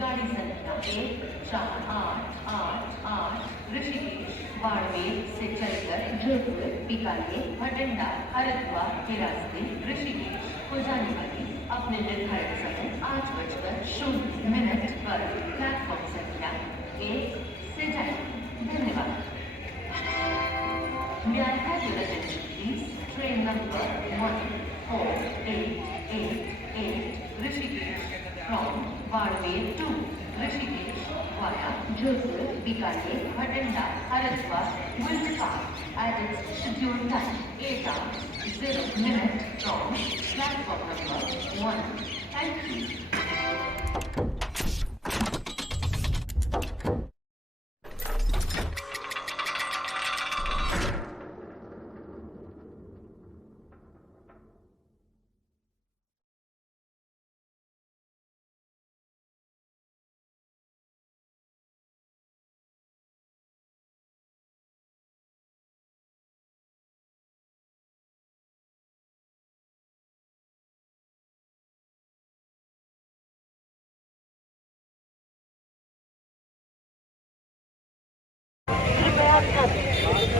गाड़ी संख्या 14888 ऋषिकेश बाड़मेर से चलकर जोधपुर बीकानेर भटिंडा हरिद्वार के रास्ते ऋषिकेश को जाने वाली अपने निर्धारित समय 8:00 पर प्लेटफॉर्म संख्या 1 से जाएगी। धन्यवाद। May I have your attention, please? Train number 1488 Rishikesh from Barmer to Rishikesh via Jodhpur, Bikaner, Bhatinda, Haridwar will depart at its scheduled time 8 hours 0 minutes from platform number 1. Thank you.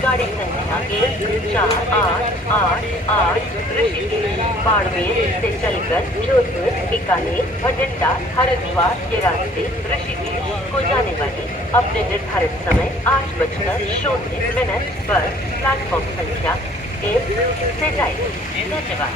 गाड़ी संख्या 1488 ऋषिकेश बाड़मेर से चलकर जोधपुर बीकानेर भटिंडा हरिद्वार के रास्ते ऋषिकेश को जाने वाली अपने निर्धारित समय 8:00 पर प्लेटफॉर्म संख्या 1 से जाएगी। धन्यवाद।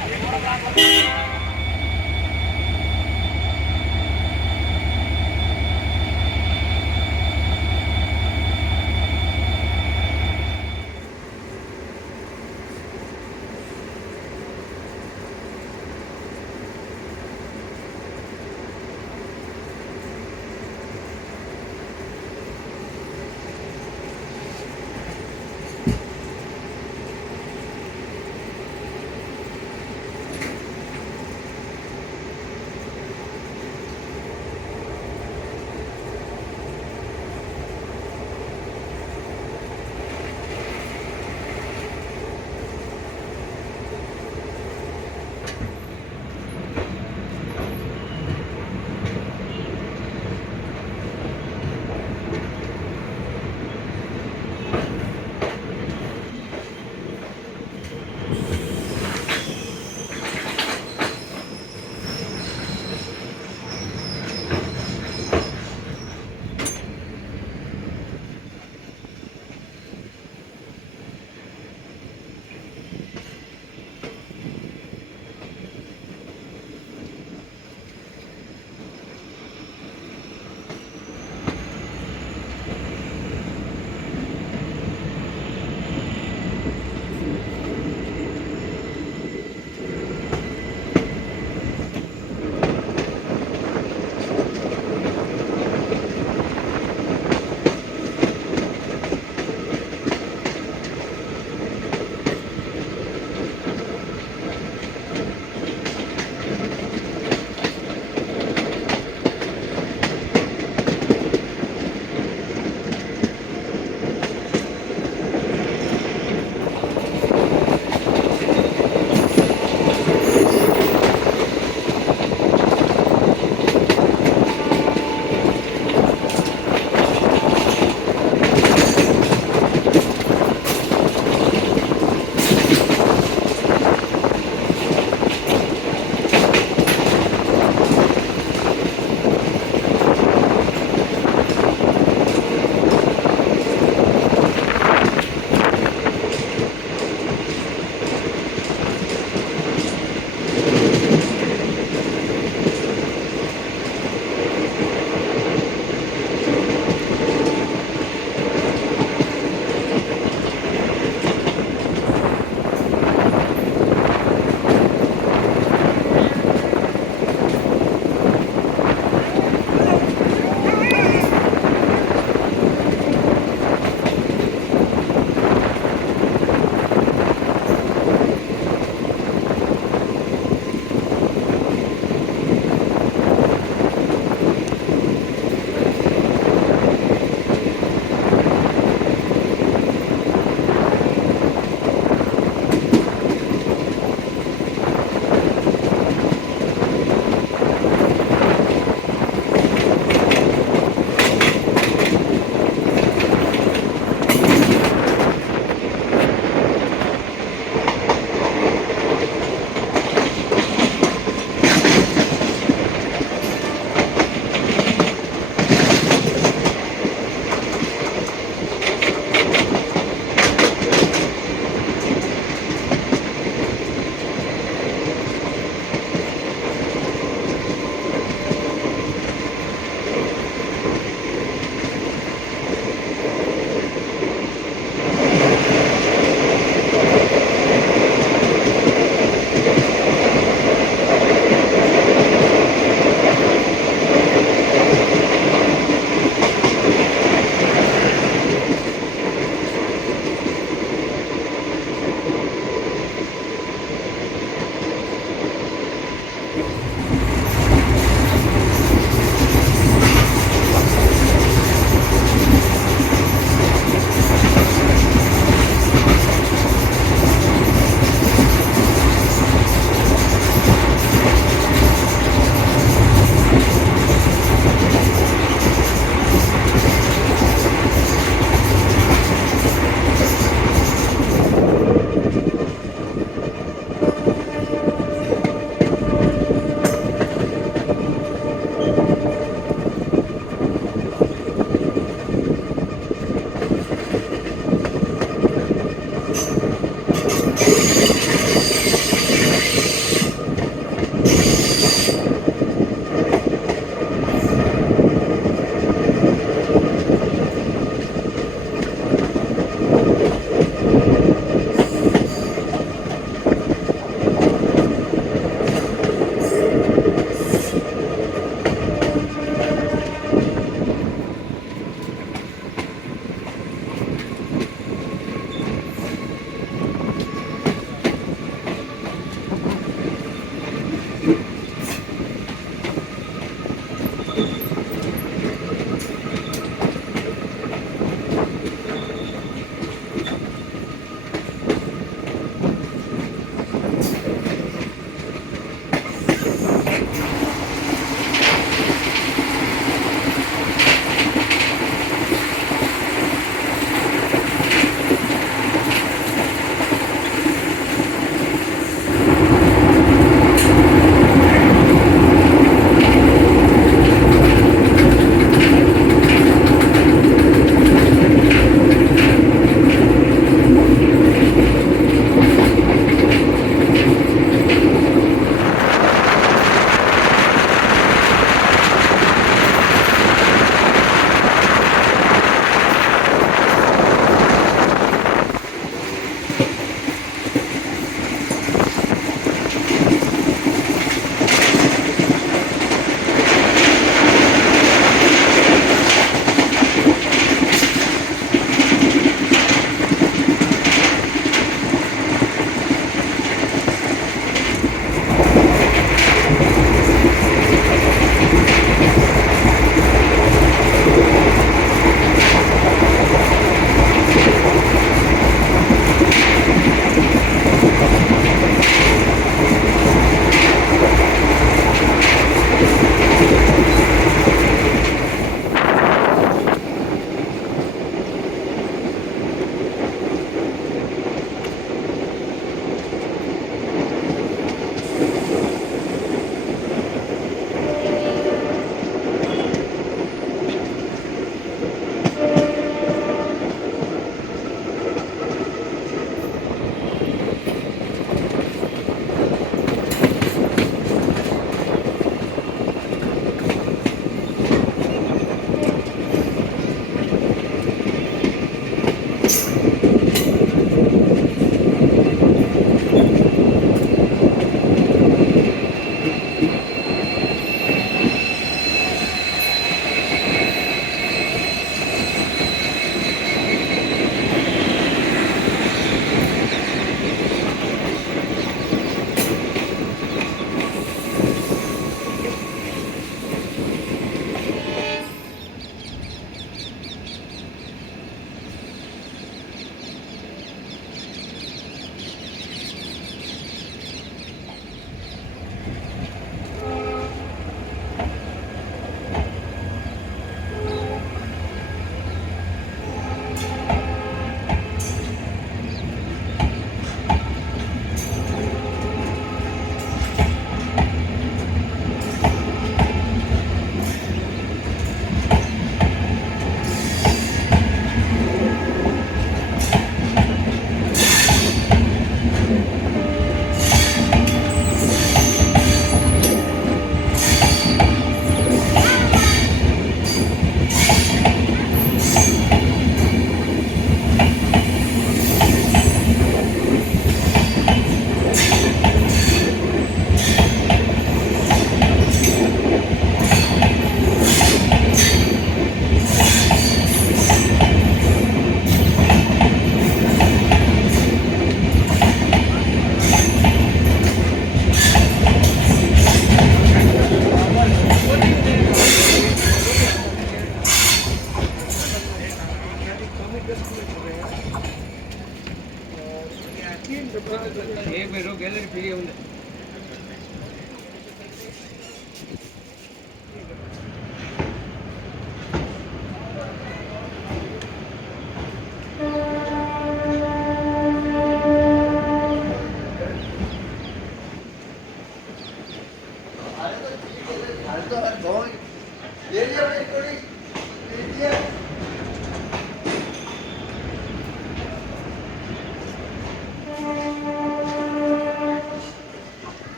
एक बेरो गैलरी फ्री है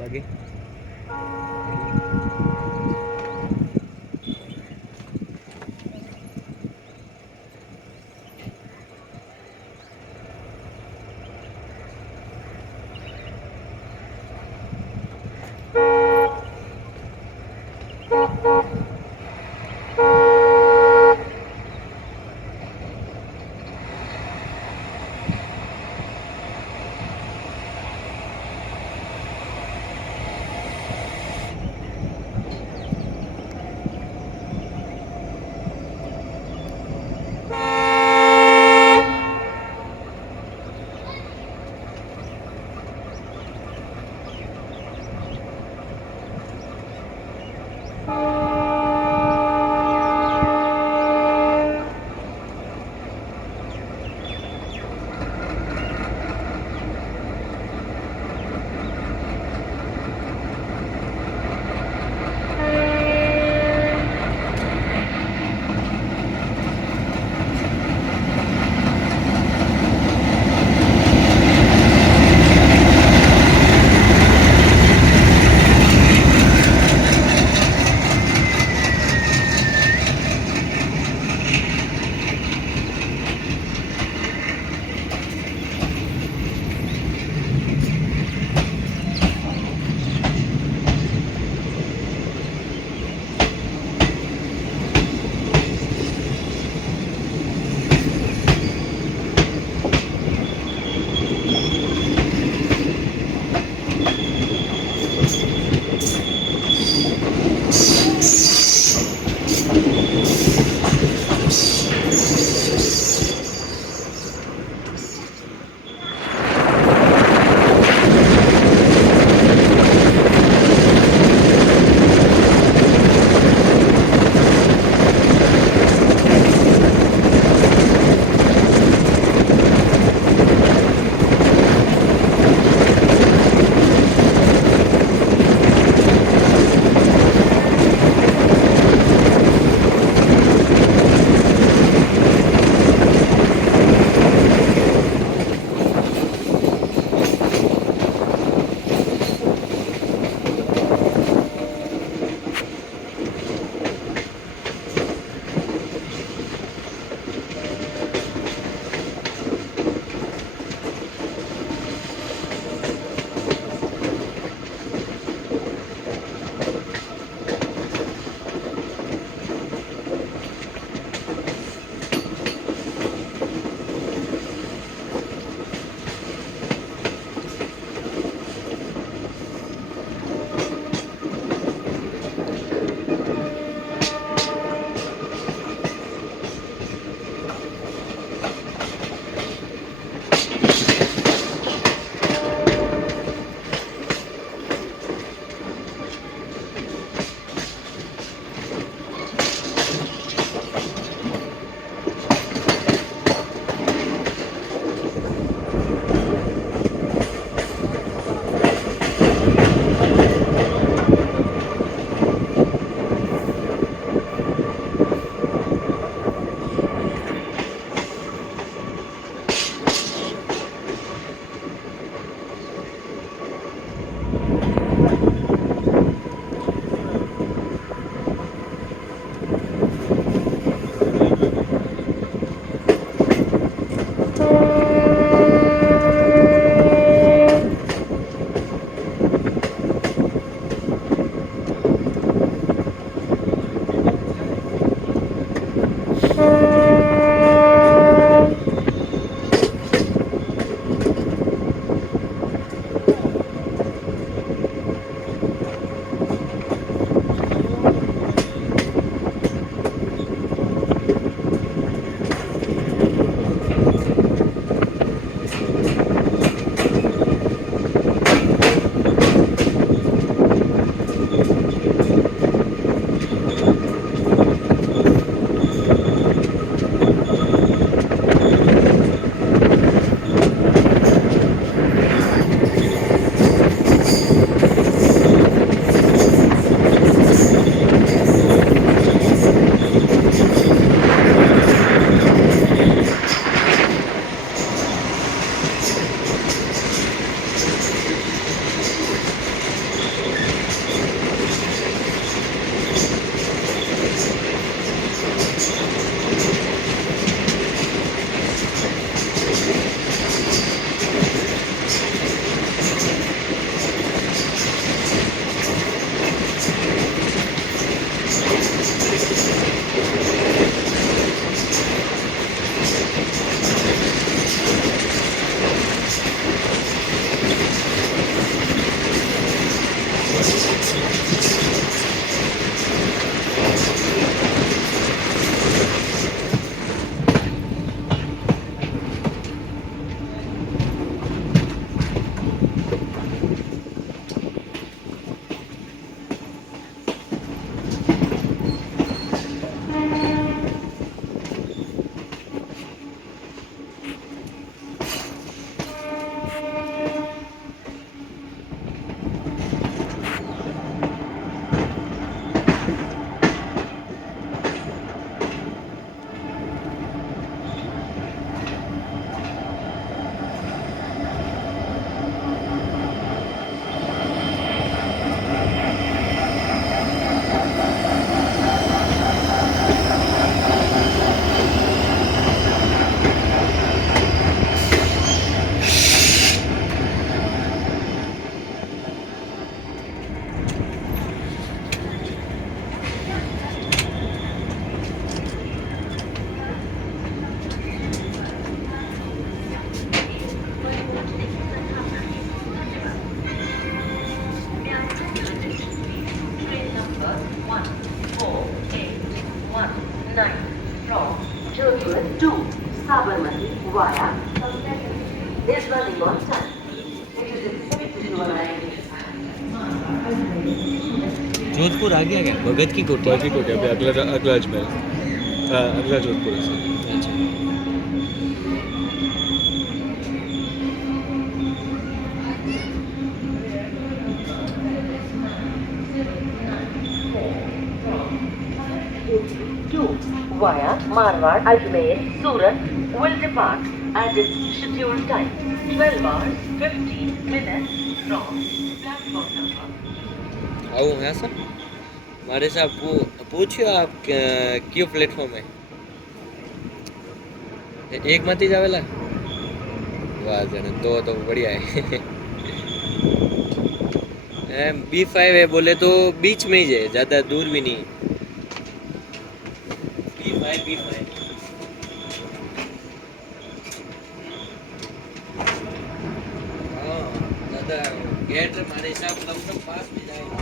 Bagi. Express 2, Sabarmati via is running on time. It is expected to arrive. Jodhpur आ गया क्या? भगत की कोठी। बाकी को क्या अभी अगला अजमेर, अगला जोधपुर है सर। अच्छा। Two via Marwar, Ajmer, Surat will depart at its scheduled time. 12 hours 15 minutes from platform number. આવું હે સર મારે સાહેબ પૂછ્યું આપ કયો પ્લેટફોર્મ है एक માંથી જ આવેલા વાહ જણે तो बढ़िया है B5 है बोले तो बीच में ही है ज़्यादा दूर भी नहीं B5 हाँ ज़्यादा गेट हमारे हिसाब से एकदम पास में जाएगा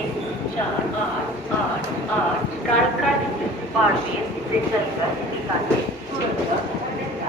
एक 4 8 8 8 कालका बाड़मेर से चलकर बीकानेर तुरंत हरदोई।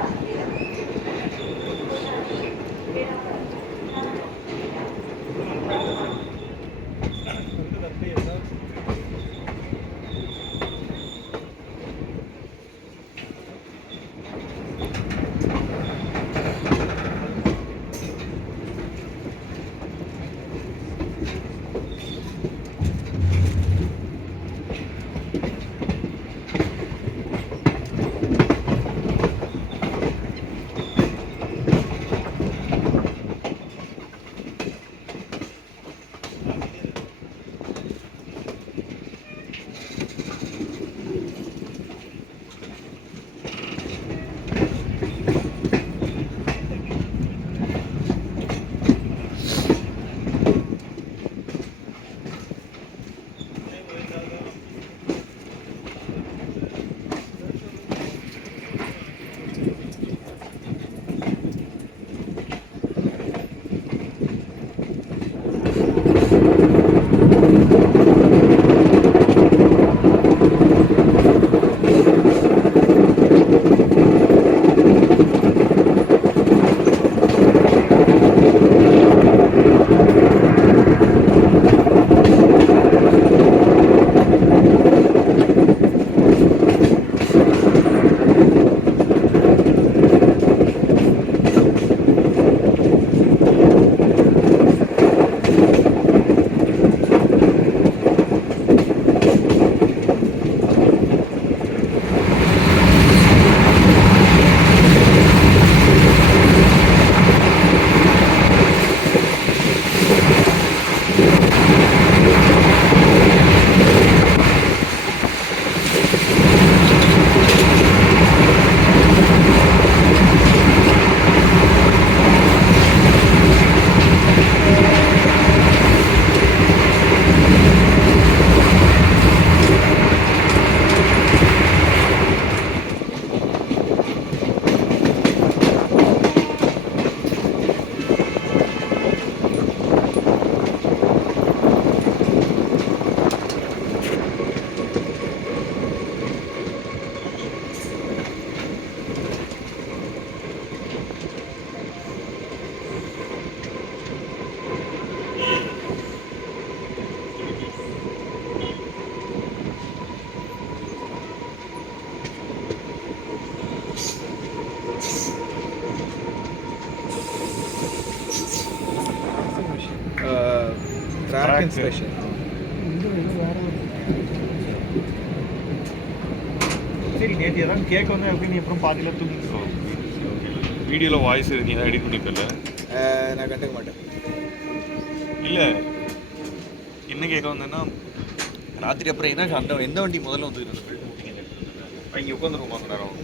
track inspection. சரி நேற்று எதாவது கேட்க வந்து அப்படின்னு அப்புறம் பாதியில் தூங்கிக்கிறோம். வீடியோவில் வாய்ஸ் நீ தான் எடிட் பண்ணிப்பல. நான் கண்டுக்க மாட்டேன். இல்லை என்ன கேட்க வந்தேன்னா ராத்திரி அப்புறம் என்ன அந்த எந்த வண்டி முதல்ல வந்து இங்கே உட்காந்துருவோமா அந்த நேரம்.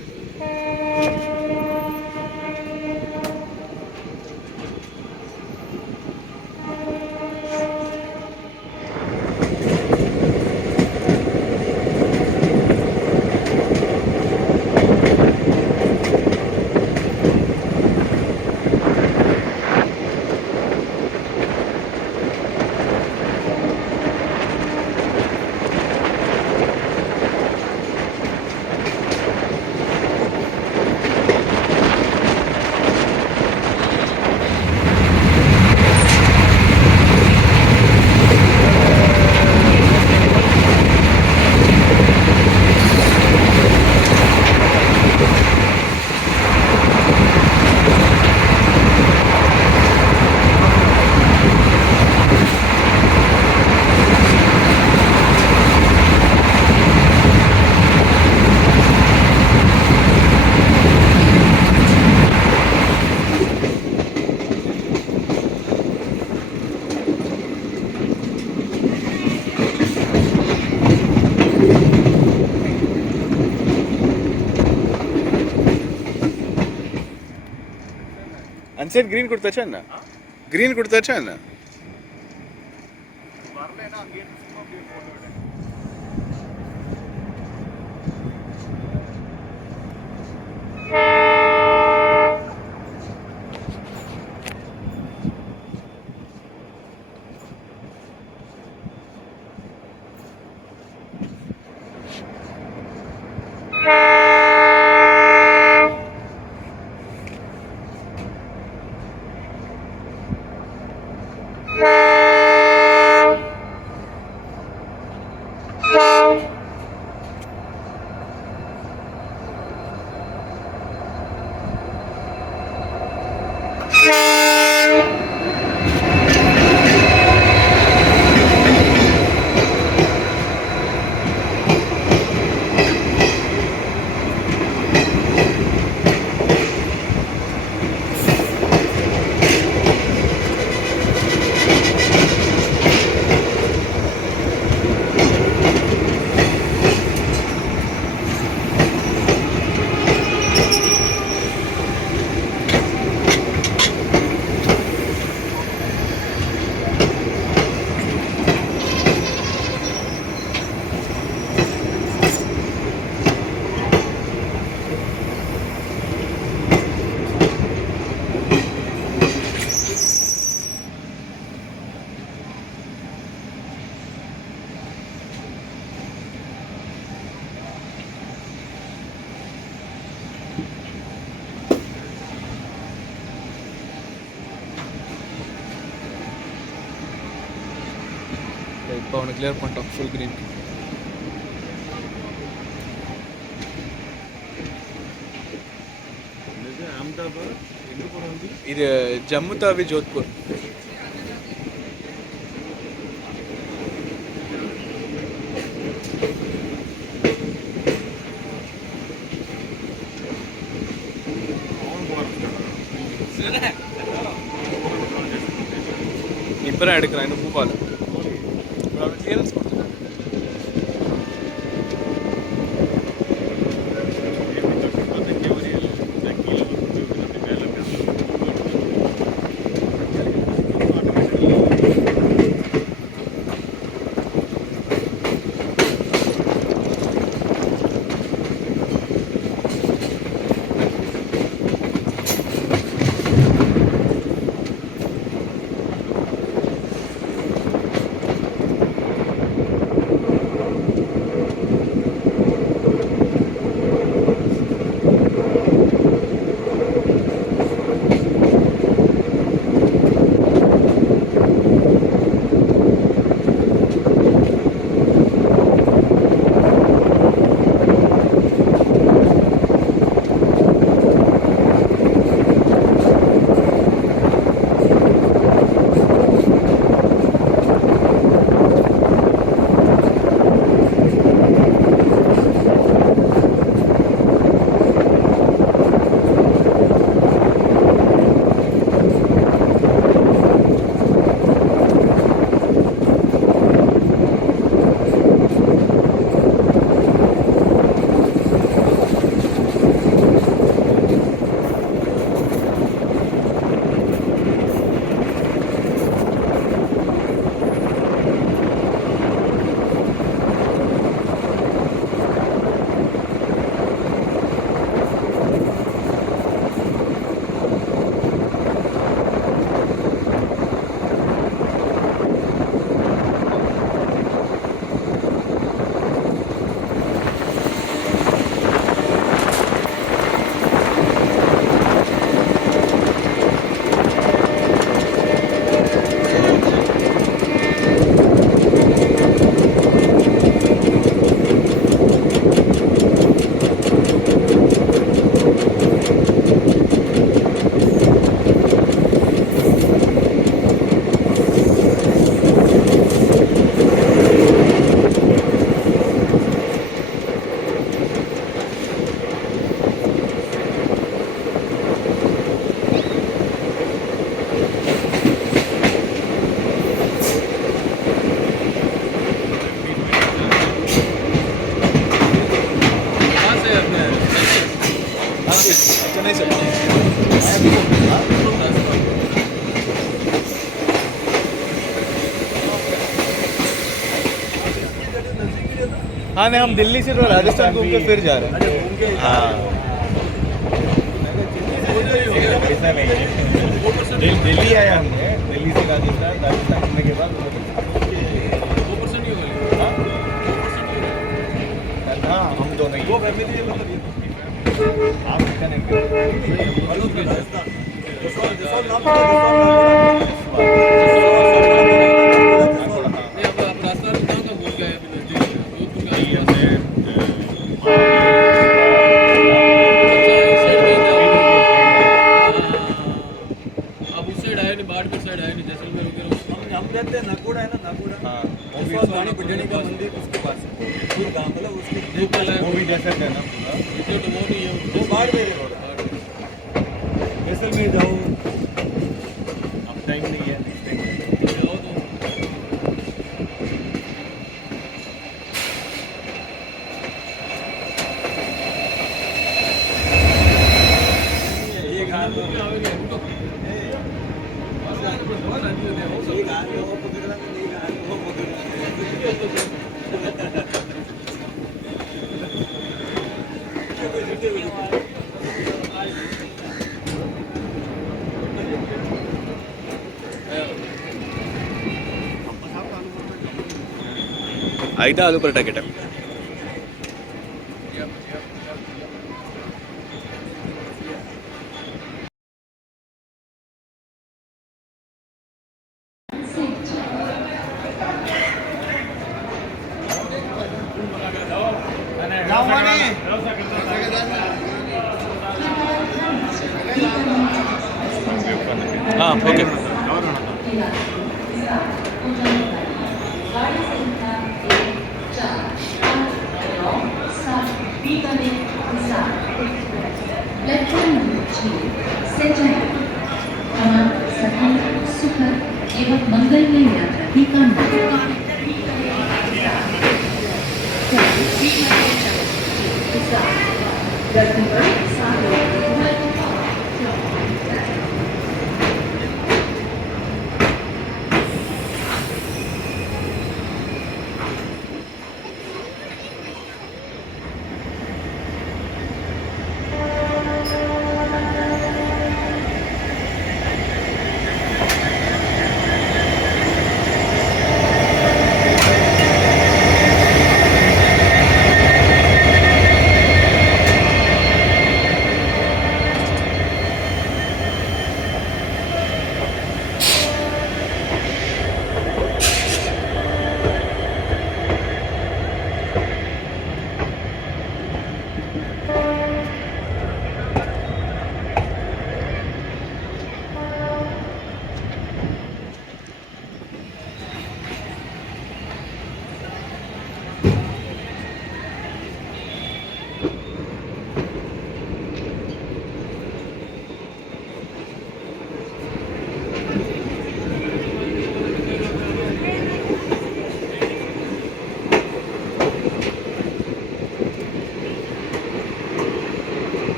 अनसेट ग्रीन कुछ अच्छा है ना ग्रीन கொடுத்தாச்சா என்ன வரலன்னா அங்கேயே சும்மா அப்படியே போட்டு விடு. இப்போ அவனை கிளியர் பண்ணிட்டான் ஃபுல் கிரீன் என்னது அஹமதாபாத் எங்கே போகிறது? இது ஜம்மு தாவி ஜோத்பூர் இப்போ தான் எடுக்கிறான் இன்னும் பூபால் அவனுக்கு கிளியரன்ஸ் கொடுத்துருக்கான் हाँ नहीं, हम दिल्ली से तो राजस्थान घूम के फिर जा रहे हैं। हाँ ऐसा नहीं है, दिल्ली आया हमने, दिल्ली से राजस्थान, राजस्थान घूमने के बाद हाँ हम दोनों ही वो फैमिली आप इसका नहीं हम रहते हैं नागौड़ा है ना, नागौड़ा हाँ रानी पटेणी का मंदिर उसके पास है। पूरा गाँव मतलब उसके वो भी डेजर्ट है ना पूरा, वो बाढ़ में रोड जैसलमेर जाओ, अब टाइम नहीं है। आईता आलू पराठा के टाइम हाँ ओके प्लेटफॉर्म नंबर 6 से जाए हमारा सफल सुखद एवं मंगलमय यात्रा की कामना।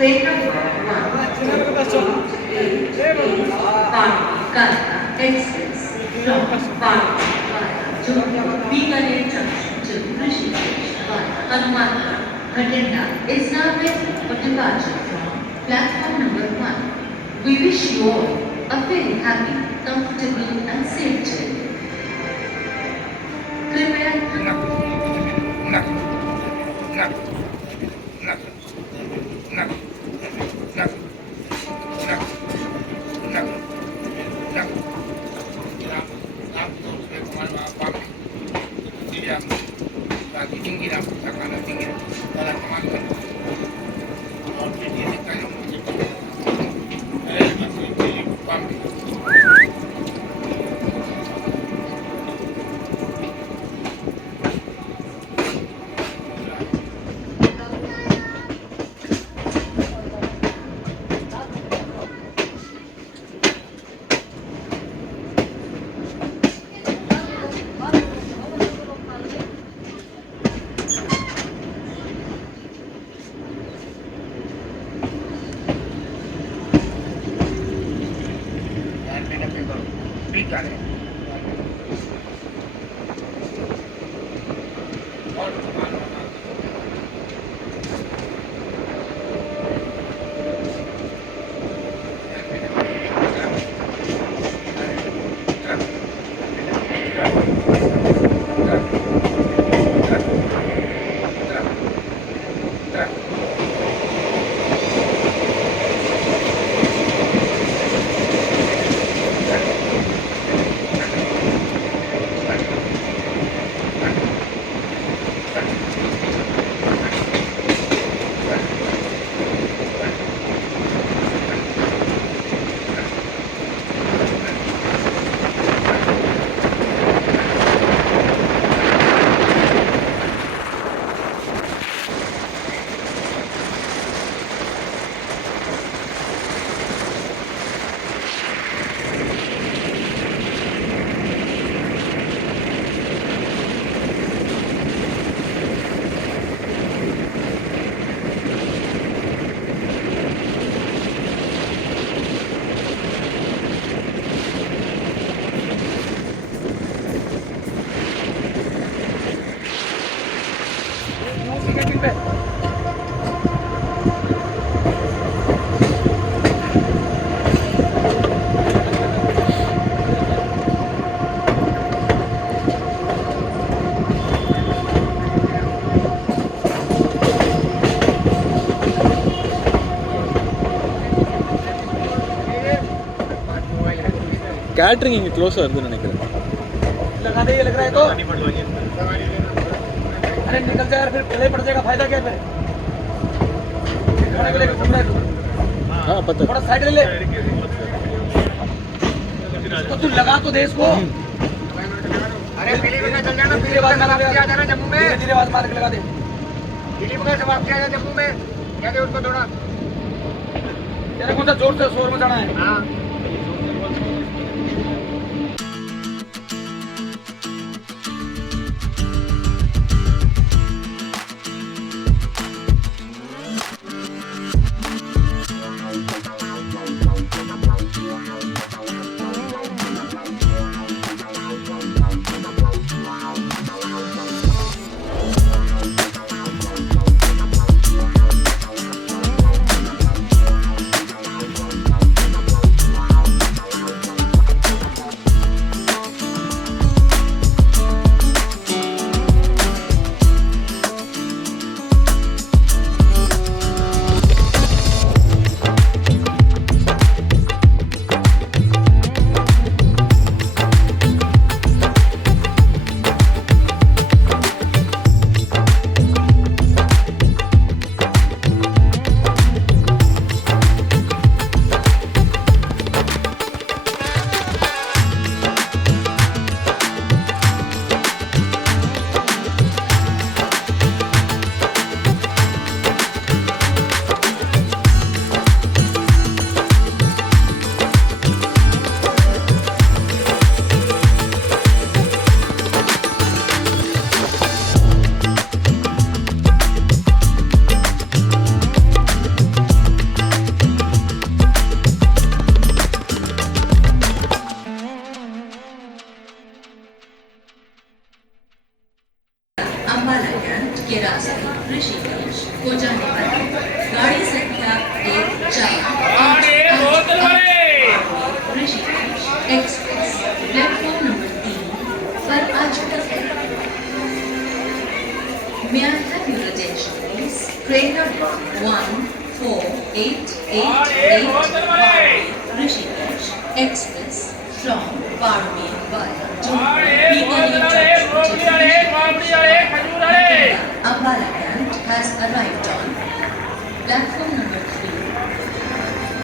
Train number 1, Karnataka Express from Karnataka to Bikaner Junction to Rishikesh via Hanumangarh. Bhatinda is now ready for departure from platform number 1. We wish you all a very happy, comfortable and safe journey. कृपया catering இங்க க்ளோஸா இருக்குன்னு நினைக்கிறேன் लगा दे ये लग रहा है तो अरे निकल जा यार फिर गले पड़ जाएगा फायदा क्या है खाने के लिए घूम रहा है हां पता थोड़ा साइड ले तो तू लगा तो दे इसको अरे फिलिप में चल जाना फिर बाद में आ जाना जम्मू में धीरे आवाज मार के लगा दे फिलिप का सब वापस आ जा जम्मू में क्या दे उसको थोड़ा तेरे को तो जोर से शोर मचाना है हां के रास्ते ऋषिकेश को जाने वाली गाड़ी संख्या 1488 ऋषिकेश एक्सप्रेस प्लेटफॉर्म नंबर 3 पर आ चुकी है। May I have your attention, please? Train number 14888 Rishikesh Express from Barmer via Ambala Grant has arrived on platform number